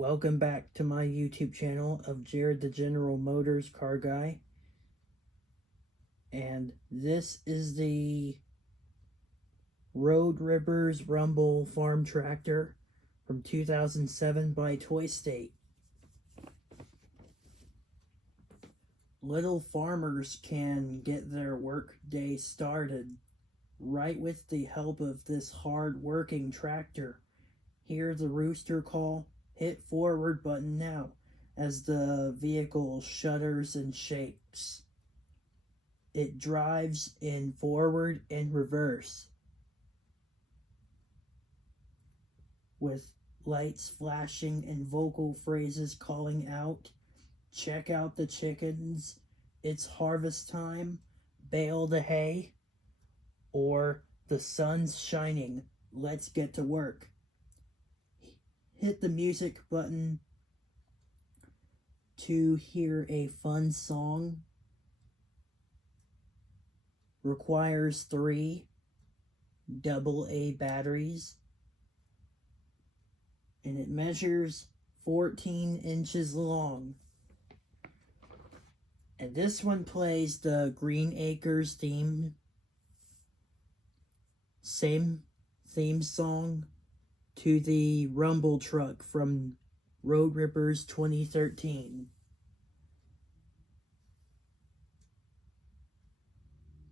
Welcome back to my YouTube channel of Jared the General Motors Car Guy. And this is the Road Rippers Rumble Farm Tractor from 2007 by Toy State. Little farmers can get their work day started right with the help of this hard-working tractor. Hear the rooster call. Hit forward button now as the vehicle shudders and shakes. It drives in forward and reverse with lights flashing and vocal phrases calling out, "Check out the chickens, it's harvest time, bale the hay," or "The sun's shining, let's get to work." Hit the music button to hear a fun song. Requires 3 AA batteries. And it measures 14 inches long. And this one plays the Green Acres theme. Same theme song to the Rumble truck from Road Rippers 2013.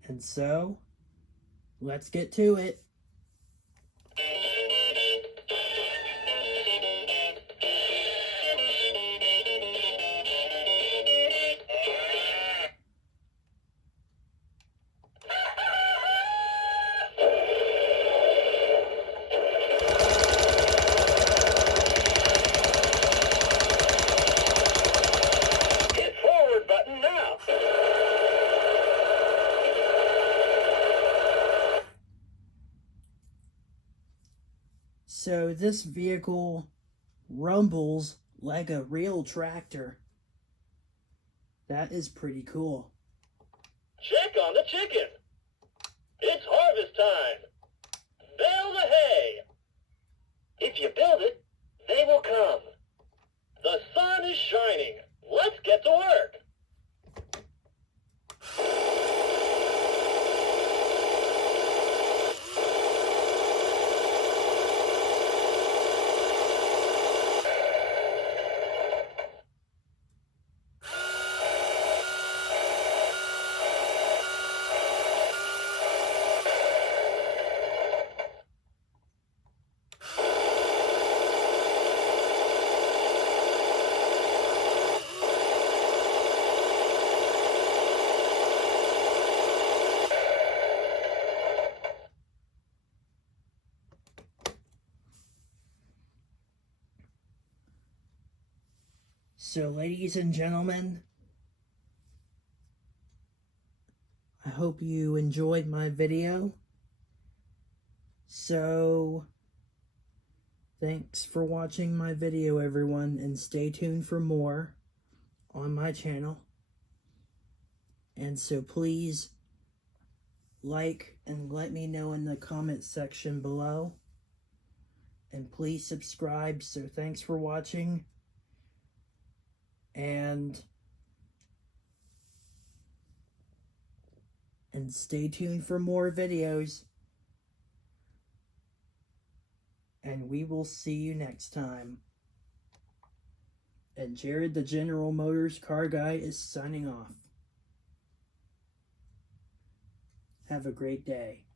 And so, let's get to it. So this vehicle rumbles like a real tractor. That is pretty cool. Check on the chicken. It's harvest time. Bale the hay. If you build it, they will come. The sun is shining. Let's get to work. So, ladies and gentlemen, I hope you enjoyed my video. So, thanks for watching my video, everyone, and stay tuned for more on my channel. And so please like and let me know in the comment section below. And please subscribe. So thanks for watching. And stay tuned for more videos. And we will see you next time. And Jared the General Motors Car Guy is signing off. Have a great day.